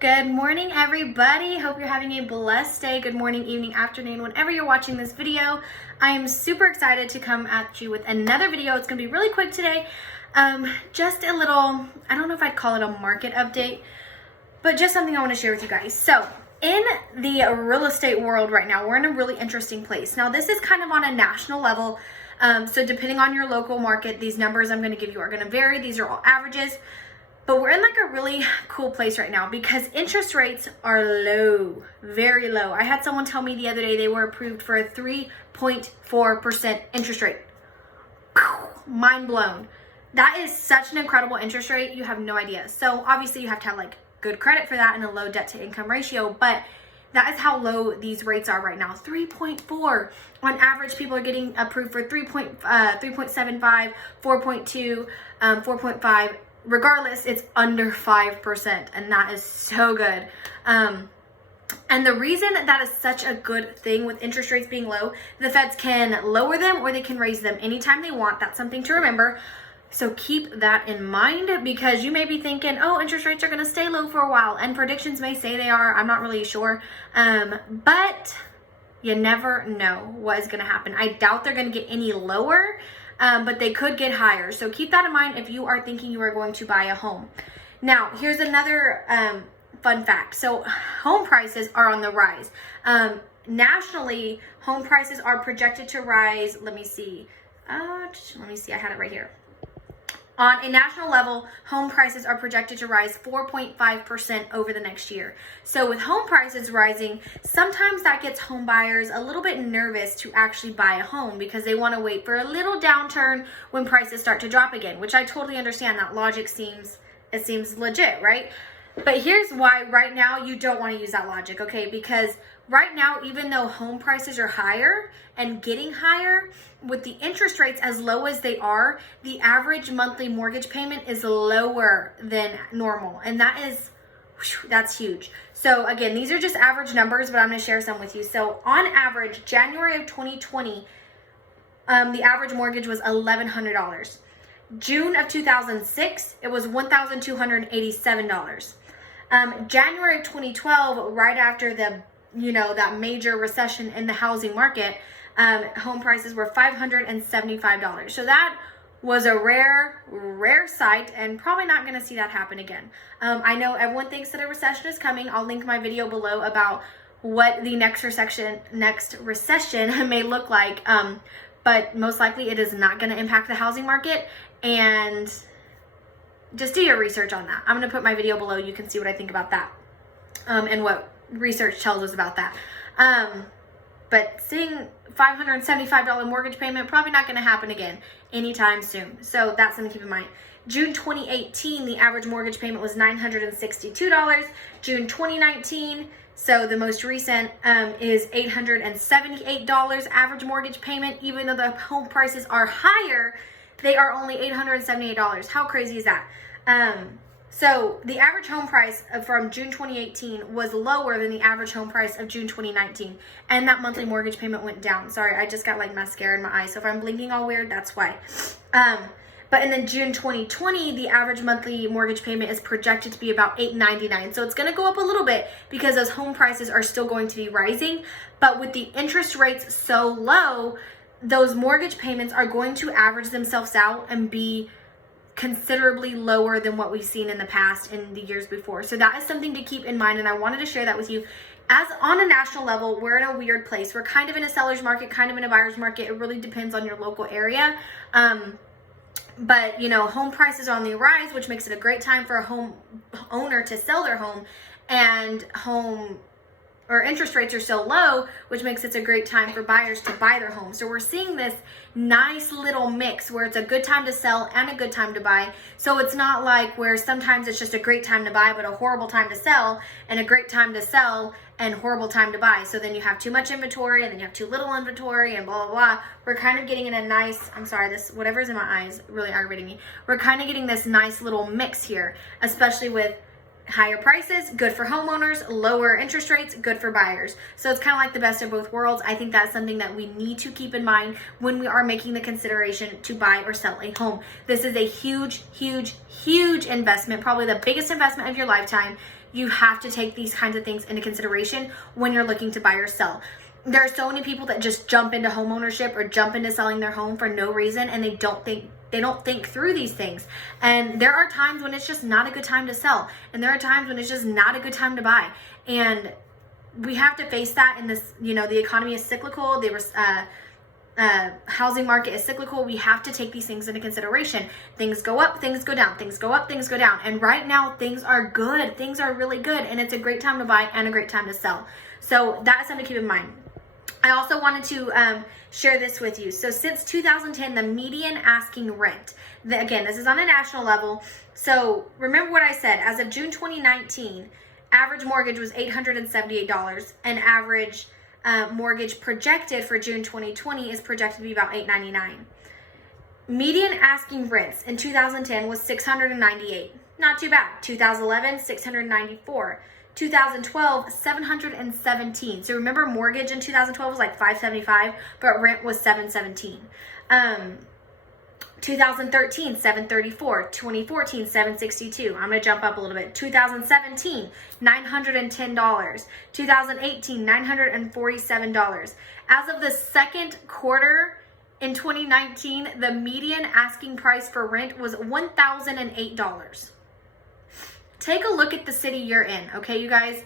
Good morning, everybody. Hope you're having a blessed day. Good morning, evening, afternoon, whenever you're watching this video. I am super excited to come at you with another video. It's gonna be really quick today. Just a little, I don't know if I'd call it a market update, but just something I want to share with you guys. So in the real estate world right now, we're in a really interesting place. Now, this is kind of on a national level. So depending on your local market, these numbers I'm going to give you are going to vary. These are all averages. But we're in like a really cool place right now because interest rates are low, very low. I had someone tell me the other day they were approved for a 3.4% interest rate. Mind blown. That is such an incredible interest rate. You have no idea. So obviously you have to have like good credit for that and a low debt to income ratio, but that is how low these rates are right now. 3.4. On average, people are getting approved for 3.75, 4.2, 4.5. Regardless, it's under 5%, and that is so good. And the reason that is such a good thing with interest rates being low, the feds can lower them or they can raise them anytime they want. That's something to remember. So keep that in mind because you may be thinking, oh, interest rates are going to stay low for a while, and predictions may say they are. I'm not really sure. But you never know what is going to happen. I doubt they're going to get any lower. But they could get higher. So keep that in mind if you are thinking you are going to buy a home. Now, here's another fun fact. So home prices are on the rise. Nationally, home prices are projected to rise. Let me see. I had it right here. On a national level, home prices are projected to rise 4.5% over the next year. So with home prices rising, sometimes that gets home buyers a little bit nervous to actually buy a home because they want to wait for a little downturn when prices start to drop again, which I totally understand. That logic seems legit, right? But here's why right now you don't want to use that logic, okay? Because right now, even though home prices are higher and getting higher, with the interest rates as low as they are, the average monthly mortgage payment is lower than normal. And that's huge. So again, these are just average numbers, but I'm going to share some with you. So on average, January of 2020, the average mortgage was $1,100. June of 2006, it was $1,287. January of 2012, right after that major recession in the housing market, home prices were $575. So that was a rare sight and probably not going to see that happen again. I know everyone thinks that a recession is coming. I'll link my video below about what the next recession may look like. But most likely it is not going to impact the housing market, and just do your research on that. I'm going to put my video below. You can see what I think about that and what research tells us about that. But seeing $575 mortgage payment, probably not going to happen again anytime soon. So that's something to keep in mind. June 2018, the average mortgage payment was $962. June 2019, so the most recent, is $878 average mortgage payment. Even though the home prices are higher, they are only $878. How crazy is that? So the average home price from June 2018 was lower than the average home price of June 2019. And that monthly mortgage payment went down. Sorry, I just got like mascara in my eyes. So if I'm blinking all weird, that's why. But in the June 2020, the average monthly mortgage payment is projected to be about $899. So it's going to go up a little bit because those home prices are still going to be rising. But with the interest rates so low, those mortgage payments are going to average themselves out and be considerably lower than what we've seen in the past in the years before. So that is something to keep in mind, and I wanted to share that with you. As on a national level, we're in a weird place. We're kind of in a seller's market, kind of in a buyer's market. It really depends on your local area. But home prices are on the rise, which makes it a great time for a home owner to sell their home, and interest rates are so low, which makes it a great time for buyers to buy their home. So we're seeing this nice little mix where it's a good time to sell and a good time to buy. So it's not like where sometimes it's just a great time to buy, but a horrible time to sell, and a great time to sell and horrible time to buy. So then you have too much inventory, and then you have too little inventory, and blah, blah, blah. We're kind of getting in a nice, whatever's in my eyes really aggravating me. We're kind of getting this nice little mix here, especially with higher prices, good for homeowners, lower interest rates, good for buyers. So it's kind of like the best of both worlds. I think that's something that we need to keep in mind when we are making the consideration to buy or sell a home. This is a huge, huge, huge investment, probably the biggest investment of your lifetime. you have to take these kinds of things into consideration when you're looking to buy or sell. There are so many people that just jump into home ownership or jump into selling their home for no reason, and they don't think through these things. And there are times when it's just not a good time to sell, and there are times when it's just not a good time to buy. And we have to face that in this, the economy is cyclical. Housing market is cyclical. We have to take these things into consideration. Things go up, things go down, things go up, things go down. And right now things are good. Things are really good. And it's a great time to buy and a great time to sell. So that is something to keep in mind. I also wanted to share this with you. So since 2010, the median asking rent, again, this is on a national level. So remember what I said, as of June 2019, average mortgage was $878, and average mortgage projected for June 2020 is projected to be about $899. Median asking rents in 2010 was $698. Not too bad. 2011, $694. 2012, $717. So remember, mortgage in 2012 was like $575, but rent was $717. 2013, $734. 2014, $762. I'm gonna jump up a little bit. 2017, $910. 2018, $947. As of the second quarter in 2019, the median asking price for rent was $1,008. Take a look at the city you're in, okay, you guys?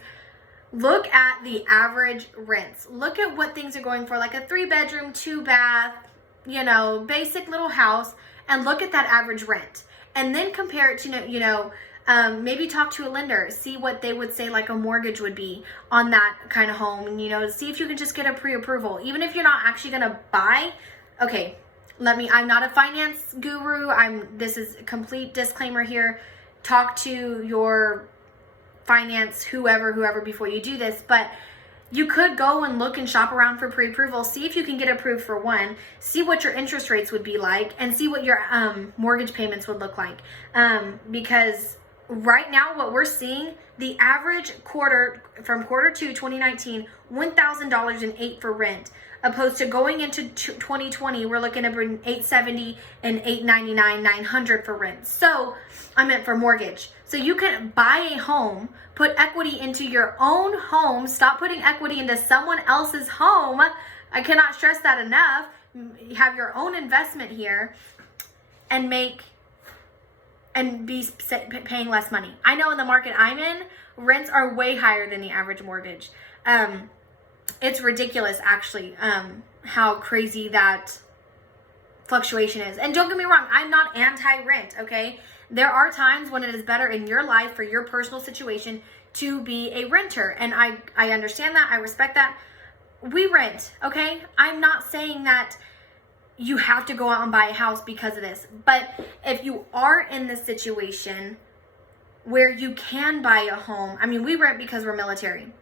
Look at the average rents. Look at what things are going for, like a 3-bedroom, 2-bath, basic little house, and look at that average rent. And then compare it to, maybe talk to a lender, see what they would say like a mortgage would be on that kind of home, and, see if you can just get a pre-approval. Even if you're not actually gonna buy, okay, I'm not a finance guru. This is a complete disclaimer here. Talk to your finance, whoever before you do this, but you could go and look and shop around for pre-approval, see if you can get approved for one, see what your interest rates would be like, and see what your mortgage payments would look like. Because right now what we're seeing, the average quarter from quarter 2 2019, $1,008 for rent, opposed to going into 2020, we're looking at $870 and $899, $900 for rent. So I meant for mortgage. So you can buy a home, put equity into your own home, stop putting equity into someone else's home. I cannot stress that enough. Have your own investment here and be paying less money. I know in the market I'm in, rents are way higher than the average mortgage. It's ridiculous, actually, how crazy that fluctuation is. And don't get me wrong, I'm not anti-rent, okay? There are times when it is better in your life for your personal situation to be a renter. And I understand that. I respect that. We rent, okay? I'm not saying that you have to go out and buy a house because of this. But if you are in this situation where you can buy a home, we rent because we're military.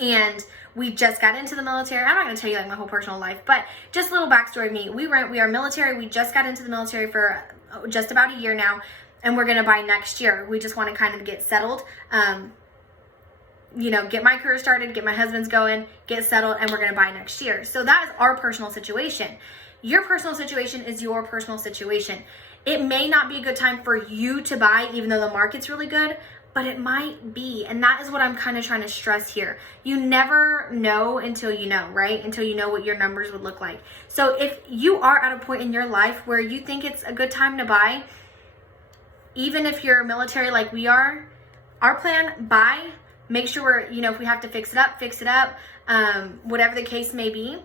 And we just got into the military. I'm not going to tell you like my whole personal life, but just a little backstory of me. We are military. We just got into the military for just about a year now, and we're going to buy next year. We just want to kind of get settled, get my career started, get my husband's going, get settled, and we're going to buy next year. So that is our personal situation. Your personal situation is your personal situation. It may not be a good time for you to buy, even though the market's really good, but it might be. And that is what I'm kind of trying to stress here. You never know until you know, right? Until you know what your numbers would look like. So if you are at a point in your life where you think it's a good time to buy, even if you're military like we are, our plan, buy, make sure we're, if we have to fix it up, whatever the case may be.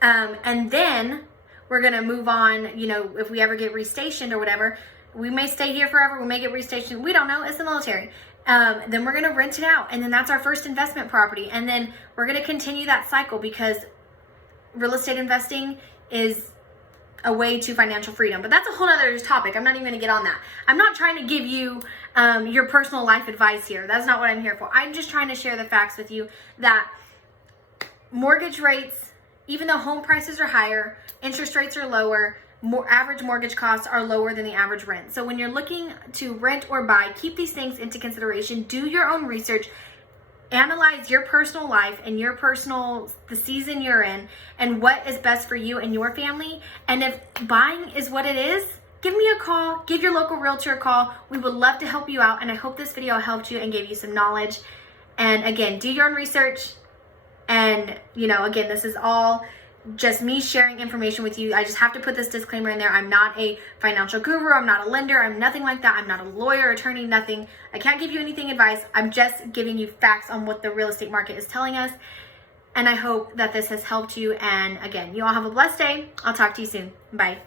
And then we're going to move on, if we ever get restationed or whatever. We may stay here forever. We may get restationed. We don't know. It's the military. Then we're going to rent it out. And then that's our first investment property. And then we're going to continue that cycle because real estate investing is a way to financial freedom. But that's a whole other topic. I'm not even going to get on that. I'm not trying to give you your personal life advice here. That's not what I'm here for. I'm just trying to share the facts with you that mortgage rates, even though home prices are higher, interest rates are lower, average mortgage costs are lower than the average rent. So when you're looking to rent or buy, keep these things into consideration. Do your own research. Analyze your personal life and the season you're in and what is best for you and your family. And if buying is what it is, give me a call, give your local realtor a call. We would love to help you out, and I hope this video helped you and gave you some knowledge. And again, do your own research. And, you know, again, this is all just me sharing information with you. I just have to put this disclaimer in there. I'm not a financial guru. I'm not a lender. I'm nothing like that. I'm not a lawyer, attorney, nothing. I can't give you anything advice. I'm just giving you facts on what the real estate market is telling us. And I hope that this has helped you. And again, you all have a blessed day. I'll talk to you soon. Bye.